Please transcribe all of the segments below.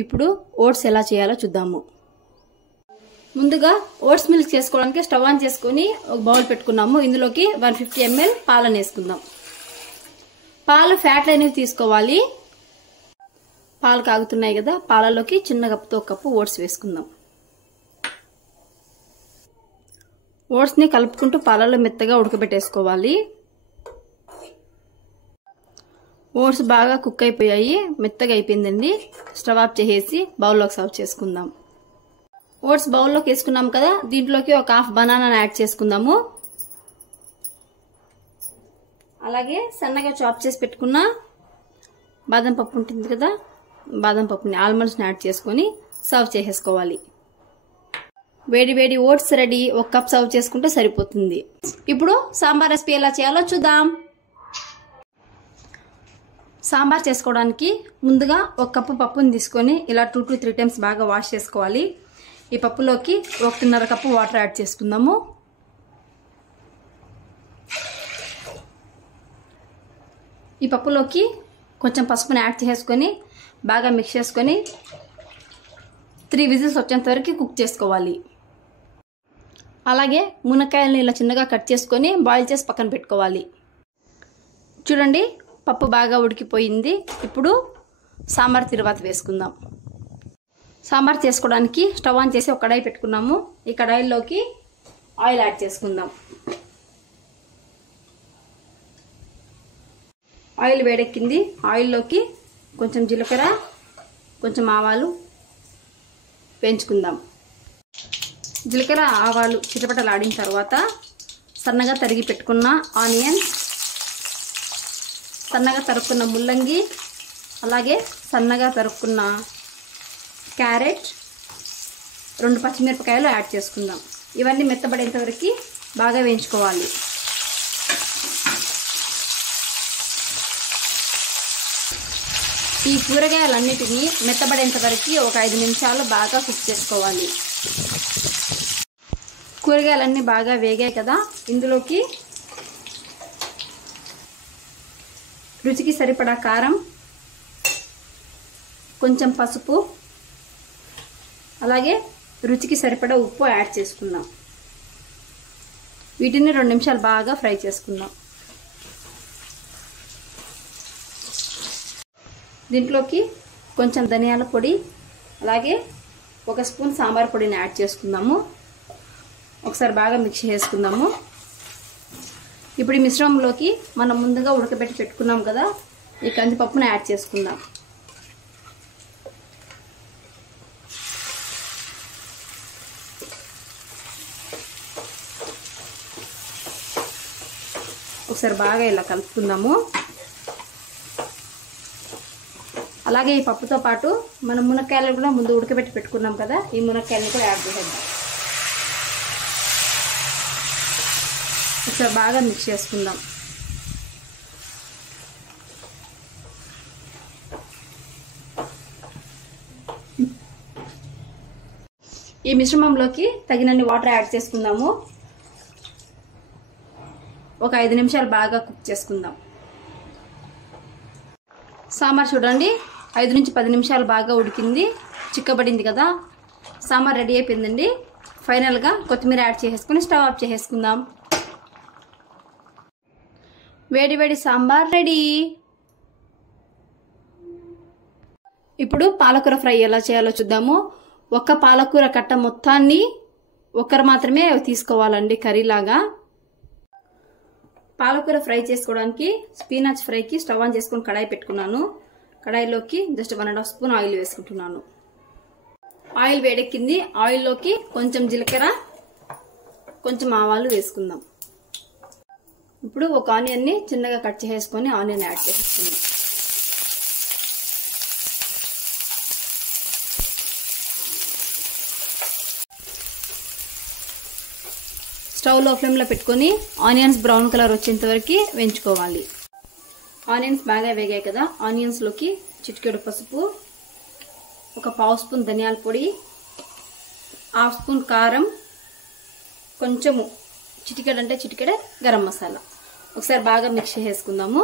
ఇప్పుడు ఓట్స్ ఎలా చేయాలో చూద్దాము. ముందుగా ఓట్స్ మిల్క్ చేసుకోవడానికి స్టవ్ ఆన్ చేసుకొని ఒక బౌల్ పెట్టుకున్నాము. ఇందులోకి 150 ml పాలను వేసుకుందాం. పాలు ఫ్యాట్ అనేవి తీసుకోవాలి. పాలు కాగుతున్నాయి కదా, పాలలోకి చిన్న కప్పుతో ఒక కప్పు ఓట్స్ వేసుకుందాం. ఓట్స్ ని కలుపుకుంటూ పాలలో మెత్తగా ఉడకబెట్టేసుకోవాలి. ఓట్స్ బాగా కుక్ అయిపోయాయి, మెత్తగా అయిపోయిందండి. స్టవ్ ఆఫ్ చేసేసి బౌల్లోకి సర్వ్ చేసుకుందాం. ఓట్స్ బౌల్లోకి వేసుకున్నాం కదా, దీంట్లోకి ఒక హాఫ్ బనానాను యాడ్ చేసుకుందాము. అలాగే సన్నగా చాప్ చేసి పెట్టుకున్న బాదం పప్పు ఉంటుంది కదా, బాదం పప్పుని ఆల్మండ్స్ని యాడ్ చేసుకొని సర్వ్ చేసేసుకోవాలి. వేడి వేడి ఓట్స్ రెడీ. ఒక కప్ సర్వ్ చేసుకుంటే సరిపోతుంది. ఇప్పుడు సాంబార్ రెసిపీ ఎలా చేయాలో చూద్దాం. సాంబార్ చేసుకోవడానికి ముందుగా ఒక కప్పు పప్పుని తీసుకొని ఇలా 2 to 3 times బాగా వాష్ చేసుకోవాలి. ఈ పప్పులోకి 1.5 కప్పు వాటర్ యాడ్ చేసుకుందాము. ఈ పప్పులోకి కొంచెం పసుపుని యాడ్ చేసుకొని బాగా మిక్స్ చేసుకొని 3 విజిల్స్ వచ్చేంత వరకు కుక్ చేసుకోవాలి. అలాగే మునక్కాయలను ఇలా చిన్నగా కట్ చేసుకొని బాయిల్ చేసి పక్కన పెట్టుకోవాలి. చూడండి, పప్పు బాగా ఉడికిపోయింది. ఇప్పుడు సాంబార్ తిరువాత వేసుకుందాం. సాంబార్ చేసుకోవడానికి స్టవ్ ఆన్ చేసి ఒక కడాయి పెట్టుకున్నాము. ఈ కడాయిలోకి ఆయిల్ యాడ్ చేసుకుందాం. ఆయిల్ వేడెక్కింది. ఆయిల్లోకి కొంచెం జీలకర్ర, కొంచెం ఆవాలు వేయించుకుందాం. జీలకర్ర ఆవాలు చిటపటలాడిన తర్వాత సన్నగా తరిగి పెట్టుకున్న ఆనియన్స్, సన్నగా తరుక్కున్న ముల్లంగి, అలాగే సన్నగా తరుక్కున్న క్యారెట్, 2 పచ్చిమిరపకాయలు యాడ్ చేసుకుందాం. ఇవన్నీ మెత్తబడేంత వరకు బాగా వేయించుకోవాలి. ఈ కూరగాయలన్నిటినీ మెత్తబడేంత వరకు ఒక 5 నిమిషాలు బాగా కుక్ చేసుకోవాలి. కూరగాయలన్నీ బాగా వేగాయి కదా, ఇందులోకి రుచికి సరిపడా కారం, కొంచెం పసుపు, అలాగే రుచికి సరిపడా ఉప్పు యాడ్ చేసుకుందాం. వీటిని 2 నిమిషాలు బాగా ఫ్రై చేసుకుందాం. దీంట్లోకి కొంచెం ధనియాల పొడి, అలాగే 1 స్పూన్ సాంబార్ పొడిని యాడ్ చేసుకుందాము. ఒకసారి బాగా మిక్స్ చేసుకుందాము. ఇప్పుడు ఈ మిశ్రమంలోకి మనం ముందుగా ఉడకబెట్టి పెట్టుకున్నాం కదా, ఈ కందిపప్పును యాడ్ చేసుకుందాం. ఒకసారి బాగా ఇలా కలుపుకుందాము. అలాగే ఈ పప్పుతో పాటు మనం మునక్కాయలు కూడా ముందు ఉడకబెట్టి పెట్టుకున్నాం కదా, ఈ మునక్కాయలను కూడా యాడ్ చేద్దాం. ఒకసారి బాగా మిక్స్ చేసుకుందాం. ఈ మిశ్రమంలోకి తగినన్ని వాటర్ యాడ్ చేసుకుందాము. ఒక 5 నిమిషాలు బాగా కుక్ చేసుకుందాం. సాంబార్ చూడండి, 5 నుంచి 10 నిమిషాలు బాగా ఉడికింది, చిక్కబడింది కదా. సాంబార్ రెడీ అయిపోయిందండి. ఫైనల్గా కొత్తిమీర యాడ్ చేసేసుకుని స్టవ్ ఆఫ్ చేసేసుకుందాం. వేడి వేడి సాంబార్ రెడీ. ఇప్పుడు పాలకూర ఫ్రై ఎలా చేయాలో చూద్దాము. ఒక పాలకూర కట్ట మొత్తాన్ని ఒకరు మాత్రమే తీసుకోవాలండి కర్రీలాగా. పాలకూర ఫ్రై చేసుకోవడానికి స్పినాచ్ ఫ్రైకి స్టవ్ ఆన్ చేసుకుని కడాయి పెట్టుకున్నాను. కడాయిలోకి జస్ట్ 1.5 స్పూన్ ఆయిల్ వేసుకుంటున్నాను. ఆయిల్ వేడెక్కింది. ఆయిల్లోకి కొంచెం జీలకర్ర, కొంచెం ఆవాలు వేసుకుందాం. ఇప్పుడు ఒక ఆనియన్ని చిన్నగా కట్ చేసుకొని ఆనియన్ యాడ్ చేసేసుకుందాం. స్టవ్ లో ఫ్లేమ్లో పెట్టుకొని ఆనియన్స్ బ్రౌన్ కలర్ వచ్చేంత వరకు వేయించుకోవాలి. ఆనియన్స్ బాగా వేగాయి కదా, ఆనియన్స్లోకి చిటికెడు పసుపు, ఒక 1/2 స్పూన్ ధనియాల పొడి, 1/2 స్పూన్ కారం, కొంచెము చిటికెడ గరం మసాలా. ఒకసారి బాగా మిక్స్ చేసుకుందాము.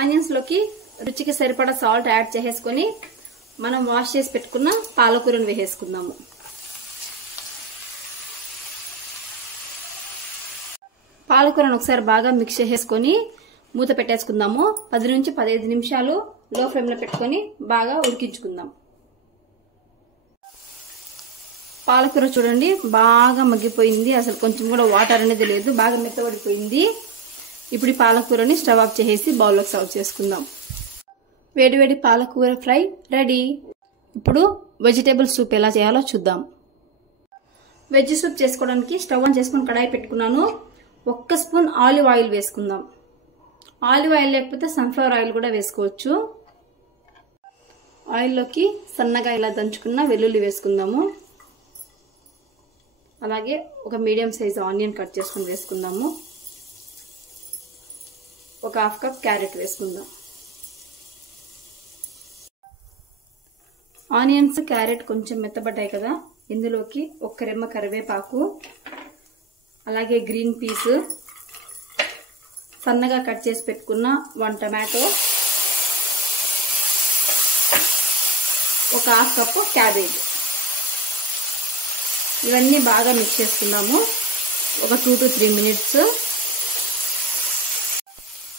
ఆనియన్స్ లోకి రుచికి సరిపడా సాల్ట్ యాడ్ చేసేసుకొని మనం వాష్ చేసి పెట్టుకున్న పాలకూరను వేసేసుకుందాము. పాలకూరను ఒకసారి బాగా మిక్స్ చేసేసుకొని మూత పెట్టేసుకుందాము. 10 నుంచి 15 నిమిషాలు లో ఫ్లేమ్ లో పెట్టుకొని బాగా ఉడికించుకుందాం. పాలకూర చూడండి బాగా మగ్గిపోయింది, అసలు కొంచెం కూడా వాటర్ అనేది లేదు, బాగా మెత్తబడిపోయింది. ఇప్పుడు ఈ పాలకూరని స్టవ్ ఆఫ్ చేసేసి బౌల్లోకి సర్వ్ చేసుకుందాం. వేడివేడి పాలకూర ఫ్రై రెడీ. ఇప్పుడు వెజిటేబుల్ సూప్ ఎలా చేయాలో చూద్దాం. వెజ్ సూప్ చేసుకోవడానికి స్టవ్ ఆన్ చేసుకుని కడాయి పెట్టుకున్నాను. 1 స్పూన్ ఆలివ్ ఆయిల్ వేసుకుందాం. ఆలివ్ ఆయిల్ లేకపోతే సన్ఫ్లవర్ ఆయిల్ కూడా వేసుకోవచ్చు. ఆయిల్లోకి సన్నగా ఇలా దంచుకున్న వెల్లుల్లి వేసుకుందాము. అలాగే ఒక మీడియం సైజ్ ఆనియన్ కట్ చేసుకుని వేసుకుందాము. ఒక 1/2 కప్ క్యారెట్ వేసుకుందాం. ఆనియన్స్ క్యారెట్ కొంచెం మెత్తబడ్డాయి కదా, ఇందులోకి 1 రెమ్మ కరివేపాకు, అలాగే గ్రీన్ పీస్, సన్నగా కట్ చేసి పెట్టుకున్న 1 టమాటో, ఒక 1/2 కప్పు క్యాబేజ్, ఇవన్నీ బాగా మిక్స్ చేసుకుందాము. ఒక 2 to 3 మినిట్స్.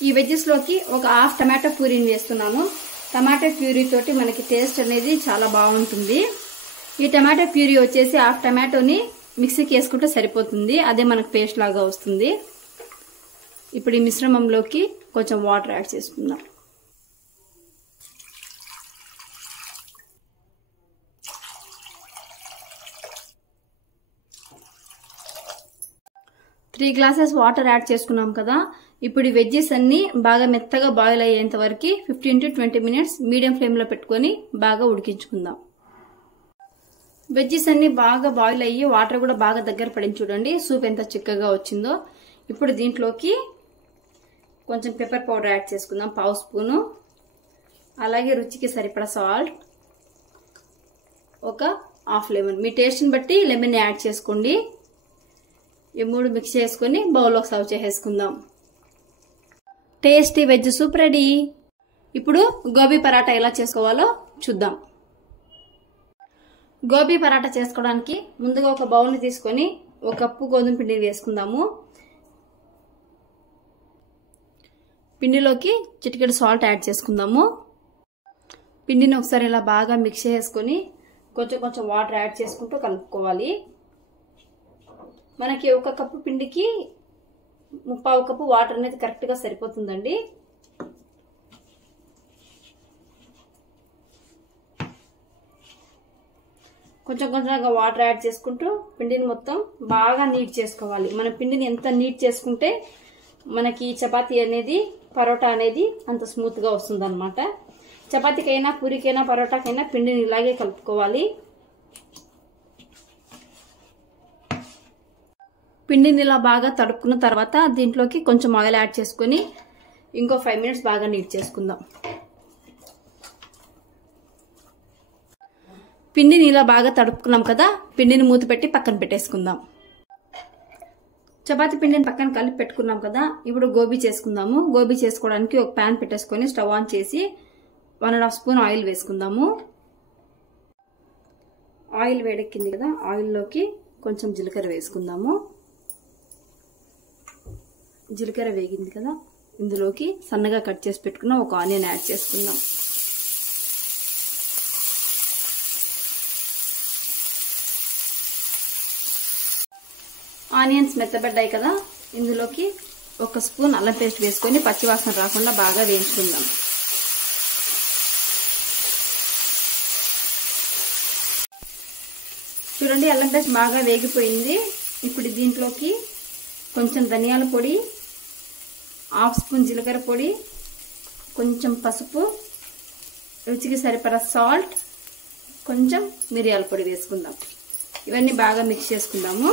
ఈ వెజ్జెస్ లోకి ఒక 1/2 టమాటో ప్యూరీని వేస్తున్నాను. టమాటో ప్యూరీ తోటి మనకి టేస్ట్ అనేది చాలా బాగుంటుంది. ఈ టమాటో ప్యూరీ వచ్చేసి 1/2 టమాటోని మిక్సీకి వేసుకుంటే సరిపోతుంది, అదే మనకు పేస్ట్ లాగా వస్తుంది. ఇప్పుడు ఈ మిశ్రమంలోకి కొంచెం వాటర్ యాడ్ చేసుకుందాం. త్రీ గ్లాసెస్ వాటర్ యాడ్ చేసుకున్నాం కదా. ఇప్పుడు ఈ వెజ్జెస్ అన్ని బాగా మెత్తగా బాయిల్ అయ్యేంత వరకు 15 to 20 మినిట్స్ మీడియం ఫ్లేమ్ లో పెట్టుకొని బాగా ఉడికించుకుందాం. వెజ్జెస్ అన్ని బాగా బాయిల్ అయ్యి వాటర్ కూడా బాగా దగ్గర పడింది. చూడండి సూప్ ఎంత చిక్కగా వచ్చిందో. ఇప్పుడు దీంట్లోకి కొంచెం పెప్పర్ పౌడర్ యాడ్ చేసుకుందాం, 1/2 స్పూను. అలాగే రుచికి సరిపడా సాల్ట్, ఒక 1/2 లెమన్, మీ టేస్ట్ని బట్టి లెమన్ యాడ్ చేసుకోండి. ఈ 3 మిక్స్ చేసుకుని బౌల్లోకి సర్వ్ చేసేసుకుందాం. Tasty veg soup ready. ఇప్పుడు గోబీ పరాటా ఎలా చేసుకోవాలో చూద్దాం. గోబీ పరాటా చేసుకోవడానికి ముందుగా ఒక బౌల్ని తీసుకొని 1 కప్పు గోధుమ పిండిని వేసుకుందాము. పిండిలోకి చిటికెడు సాల్ట్ యాడ్ చేసుకుందాము. పిండిని ఒకసారి ఇలా బాగా మిక్స్ చేసుకొని కొంచెం కొంచెం వాటర్ యాడ్ చేసుకుంటూ కలుపుకోవాలి. మనకి 1 కప్పు పిండికి 1/4 కప్పు వాటర్ అనేది కరెక్ట్ గా సరిపోతుందండి. కొంచెం కొంచెంగా వాటర్ యాడ్ చేసుకుంటూ పిండిని మొత్తం బాగా నీట్ చేసుకోవాలి. మన పిండిని ఎంత నీట్ చేసుకుంటే మనకి చపాతీ అనేది, పరోటా అనేది అంత స్మూత్ గా వస్తుంది అనమాట. చపాతీకైనా, పూరికైనా, పరోటాకైనా పిండిని ఇలాగే కలుపుకోవాలి. పిండిని ఇలా బాగా తడుపుకున్న తర్వాత దీంట్లోకి కొంచెం ఆయిల్ యాడ్ చేసుకుని ఇంకో 5 మినిట్స్ బాగా నీట్ చేసుకుందాం. పిండిని ఇలా బాగా తడుపుకున్నాం కదా, పిండిని మూత పెట్టి పక్కన పెట్టేసుకుందాం. చపాతీ పిండిని పక్కన కలిపి పెట్టుకున్నాం కదా. ఇప్పుడు గోబీ చేసుకుందాము. గోబీ చేసుకోవడానికి ఒక ప్యాన్ పెట్టేసుకొని స్టవ్ ఆన్ చేసి 1.5 స్పూన్ ఆయిల్ వేసుకుందాము. ఆయిల్ వేడెక్కింది కదా, ఆయిల్లోకి కొంచెం జీలకర్ర వేసుకుందాము. జీలకర్ర వేగింది కదా, ఇందులోకి సన్నగా కట్ చేసి పెట్టుకున్న ఒక ఆనియన్ యాడ్ చేసుకుందాం. ఆనియన్స్ మెత్తబడ్డాయి కదా, ఇందులోకి 1 స్పూన్ అల్లం పేస్ట్ వేసుకొని పచ్చివాసన రాకుండా బాగా వేయించుకుందాం. చూడండి అల్లం పేస్ట్ బాగా వేగిపోయింది. ఇప్పుడు దీంట్లోకి కొంచెం ధనియాల పొడి, 1/2 స్పూన్ జీలకర్ర పొడి, కొంచెం పసుపు, రుచికి సరిపడా సాల్ట్, కొంచెం మిరియాల పొడి వేసుకుందాం. ఇవన్నీ బాగా మిక్స్ చేసుకుందాము.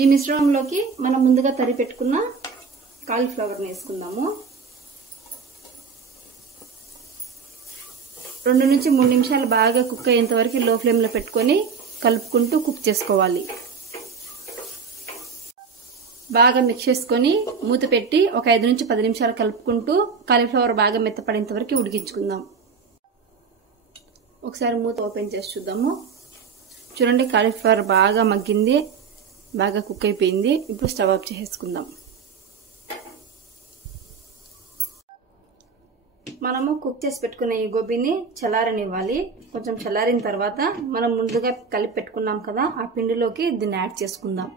ఈ మిశ్రమంలోకి మనం ముందుగా తరి పెట్టుకున్న కాలీఫ్లవర్ని వేసుకుందాము. 2 నుంచి 3 నిమిషాలు బాగా కుక్ అయ్యేంత వరకు లో ఫ్లేమ్ లో పెట్టుకొని కలుపుకుంటూ కుక్ చేసుకోవాలి. బాగా మిక్స్ చేసుకొని మూత పెట్టి ఒక 5 నుంచి 10 నిమిషాలు కలుపుకుంటూ కాలీఫ్లవర్ బాగా మెత్తపడేంత వరకు ఉడికించుకుందాం. ఒకసారి మూత ఓపెన్ చేసి చూద్దాము. చూడండి, కాలీఫ్లవర్ బాగా మగ్గింది, బాగా కుక్ అయిపోయింది. ఇప్పుడు స్టవ్ ఆఫ్ చేసుకుందాం. మనము కుక్ చేసి పెట్టుకున్న ఈ గోబీని చల్లారనివ్వాలి. కొంచెం చల్లారిన తర్వాత మనం ముందుగా కలిపి పెట్టుకున్నాం కదా, ఆ పిండిలోకి దీన్ని యాడ్ చేసుకుందాం.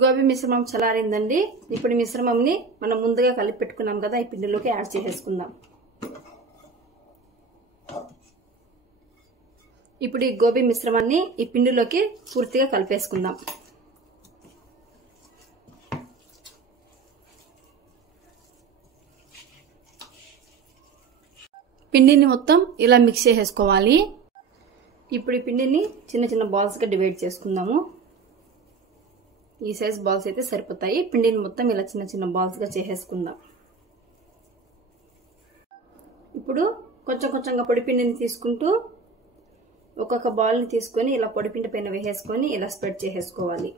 గోబీ మిశ్రమం చల్లారిందండి. ఇప్పుడు ఈ మిశ్రమంని మనం ముందుగా కలిపి పెట్టుకున్నాం కదా, ఈ పిండిలోకి యాడ్ చేసేసుకుందాం. ఇప్పుడు ఈ గోబీ మిశ్రమాన్ని ఈ పిండిలోకి పూర్తిగా కలిపేసుకుందాం. పిండిని మొత్తం ఇలా మిక్స్ చేసేసుకోవాలి. ఇప్పుడు ఈ పిండిని చిన్న చిన్న బాల్స్గా డివైడ్ చేసుకుందాము. ఈ సైజ్ బాల్స్ అయితే సరిపోతాయి. పిండిని మొత్తం ఇలా చిన్న చిన్న బాల్స్గా చేసేసుకుందాం. ఇప్పుడు కొంచెం కొంచెంగా పొడి పిండిని తీసుకుంటూ ఒక్కొక్క బాల్ని తీసుకొని ఇలా పొడి పిండి పైన వేసేసుకొని ఇలా స్ప్రెడ్ చేసేసుకోవాలి.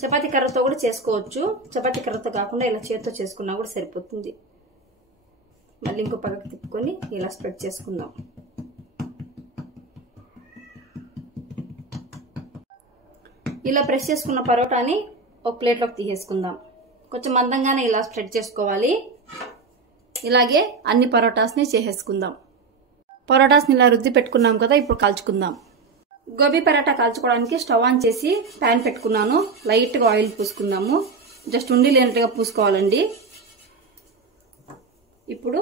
చపాతీ కర్రతో కూడా చేసుకోవచ్చు. చపాతీ కర్రతో కాకుండా ఇలా చేతితో చేసుకున్నా కూడా సరిపోతుంది. మళ్ళీ ఇంకో పక్కకు తిప్పుకొని ఇలా స్ప్రెడ్ చేసుకుందాం. ఇలా ప్రెస్ చేసుకున్న పరోటాని ఒక ప్లేట్లోకి తీసేసుకుందాం. కొంచెం మందంగానే ఇలా స్ప్రెడ్ చేసుకోవాలి. ఇలాగే అన్ని పరోటాస్ని చేసేసుకుందాం. పరోటాస్ని ఇలా రుద్ది పెట్టుకున్నాం కదా, ఇప్పుడు కాల్చుకుందాం. గోబీ పరోటా కాల్చుకోవడానికి స్టవ్ ఆన్ చేసి ప్యాన్ పెట్టుకున్నాను. లైట్గా ఆయిల్ పూసుకుందాము. జస్ట్ ఉండి లేనట్టుగా పూసుకోవాలండి. ఇప్పుడు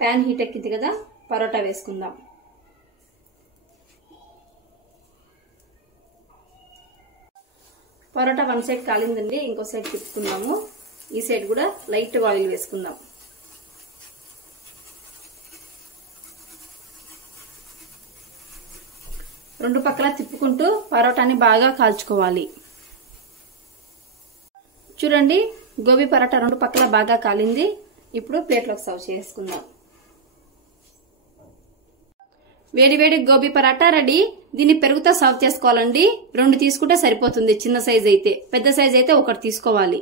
ప్యాన్ హీట్ ఎక్కింది కదా, పరోటా వేసుకుందాం. పరోటా వన్ సైడ్ కాలిందండి, ఇంకో సైడ్ తిప్పుకుందాము. ఈ సైడ్ కూడా లైట్గా ఆయిల్ వేసుకుందాం. రెండు పక్కల తిప్పుకుంటూ పరోటాని బాగా కాల్చుకోవాలి. చూడండి, గోబీ పరోటా రెండు పక్కల బాగా కాలింది. ఇప్పుడు ప్లేట్లోకి సర్వ్ చేసుకుందాం. వేడి వేడి గోబీ పరాటా రెడీ. దీన్ని పెరుగుతో సర్వ్ చేసుకోవాలండి. 2 తీసుకుంటే సరిపోతుంది. చిన్న సైజ్ అయితే, పెద్ద సైజ్ అయితే 1 తీసుకోవాలి.